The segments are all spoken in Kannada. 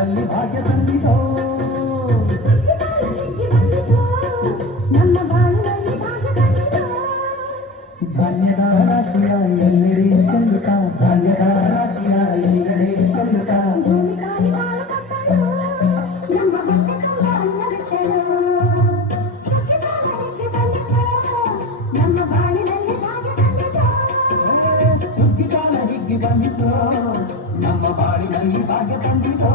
ಬಾಳಿನಲ್ಲಿ ಭಾಗ್ಯ ತಂದಿತೋ ನಮ್ಮ ಬಾಳಿನಲ್ಲಿ ಭಾಗ್ಯ ತಂದಿತೋ ಧಾನ್ಯದ ರಾಶಿಯ ಎಲ್ಲೆಡೆ ಚಂದುತ ಧಾನ್ಯದ ರಾಶಿಯ ಎಲ್ಲೆಡೆ ಚಂದುತ ಭೂಮಿ ತಾಯಿ ಬಾಳು ಕೊಟ್ಟಳು ನಮ್ಮ ಹೊಟ್ಟೆ ತುಂಬ ಅನ್ನ ಬಿಟ್ಟಳು ಸುಖಿದಾರಕ್ಕೆ ಬಂದಿತೋ ನಮ್ಮ ಬಾಳಿನಲ್ಲಿ ಭಾಗ್ಯ ತಂದಿತೋ ಸುಗ್ಗಿಕಾಲ ಹಿಗ್ಗಿ ಬಂದಿತೋ ನಮ್ಮ ಬಾಳಿನಲ್ಲಿ ಭಾಗ್ಯ ತಂದಿತೋ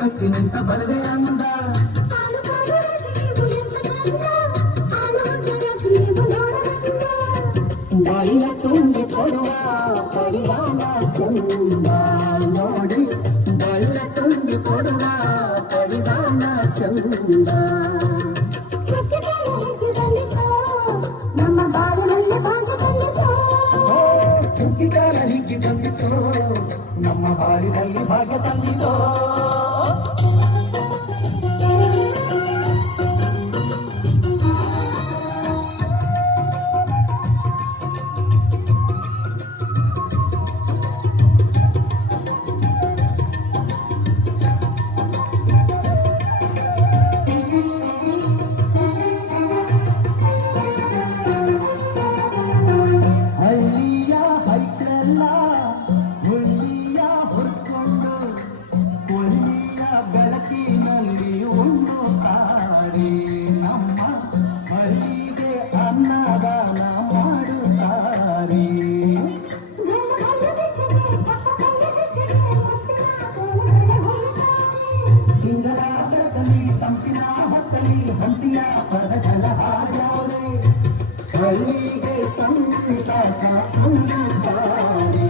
ಕಟ್ಟಿನಿಂತ ಬರದೆ ಅಂದ ಬಾಯಿನ ತುಂಬಿ ಕೊಡುವ ಪರಿವಾನ ಚಂದ ನೋಡಿ ಬಾಯಿನ ತುಂಬಿ ಕೊಡುವ ಪರಿವಾನ ಚಂದ ನಮ್ಮ ಬಾಳಿನಲ್ಲಿ ಭಾಗ್ಯ ತಂದಿತೋ ಸುಗ್ಗಿಕಾಲ ಹಿಗ್ಗಿ ಬಂದಿತೋ ನಮ್ಮ ಬಾಳಿನಲ್ಲಿ ಭಾಗ್ಯ ತಂದಿತೋ ಬೆಳಕಿನಲ್ಲಿ ಉಣ್ಣುತ್ತಾರೆ ನಮ್ಮ ಹಳ್ಳಿಗೆ ಅನ್ನದಾನ ಮಾಡುತ್ತಾರೆ ತಿಂಗಳ ಬೆಳಕಲ್ಲಿ ತಂಪಿನ ಹೊತ್ತಲ್ಲಿ ಹಂತಿಯ ಪದಗಳ ಹಾಡೋರೆ ಹಳ್ಳಿಗೆ ಸಂತಸ ತುಂಬುತ್ತಾರೆ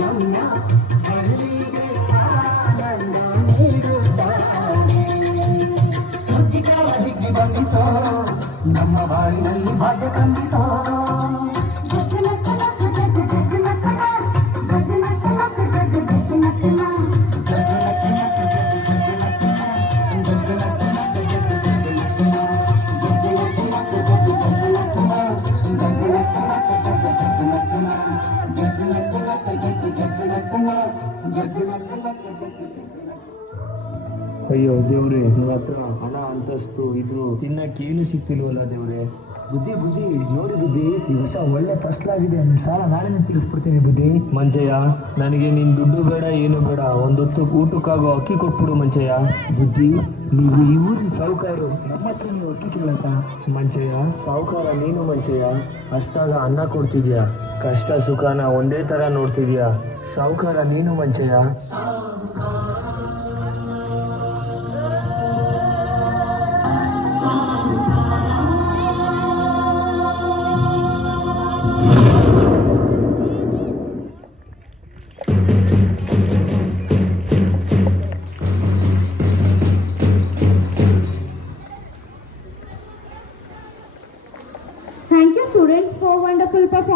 ನಮ್ಮ ಹಳ್ಳಿಗೆ ಆನಂದ ನೀಡುತ್ತಾರೆ ಸುಗ್ಗಿಕಾಲ ಹಿಗ್ಗಿ ಬಂದಿತೋ ನಮ್ಮ ಬಾಳಿನಲ್ಲಿ ಭಾಗ್ಯ ತಂದಿತೋ ಅಯ್ಯೋ ದೇವ್ರೆ, ನನ್ನ ಹತ್ರ ಹಣ ಅಂತಸ್ತು ಇದ್ರು ತಿನ್ನಕ್ಕೆ ಏನು ಸಿಗ್ತಿಲ್ವಲ್ಲ ದೇವ್ರೆ. ಬುದ್ಧಿ ನೋಡಿ ಬುದ್ಧಿ, ಈ ವರ್ಷ ಒಳ್ಳೆ ಫಸಲಾಗಿದೆ. ನಿಮ್ಮ ಸಾಲ ನಾಳೆನೇ ತಿಳಿಸ್ಬಿಡ್ತೀನಿ ಬುದ್ಧಿ. ಮಂಚಯ್ಯ, ನನಗೆ ನಿನ್ ದುಡ್ಡು ಬೇಡ, ಏನು ಬೇಡ, ಒಂದೊತ್ತು ಊಟಕ್ಕಾಗೋ ಅಕ್ಕಿ ಕೊಟ್ಬಿಡು ಮಂಚಯ್ಯ. ಬುದ್ಧಿ, ನೀವು ಈ ಊರಿನ ಸಾಹುಕಾರರು, ನಮ್ಮ ಹತ್ರ ನೀವು ಅಕ್ಕಿ ಕೇಳಕ್ಕ. ಮಂಚಯ್ಯ, ಸಾಹುಕಾರ ನೀನು ಮಂಚಯ್ಯ. ಅಷ್ಟಾಗ ಅನ್ನ ಕೊಡ್ತಿದ್ಯಾ, ಕಷ್ಟ ಸುಖನ ಒಂದೇ ತರ ನೋಡ್ತಿದ್ಯಾ. ಸಾಹುಕಾರ ನೀನು Manchaiah. Thank you students for wonderful performance.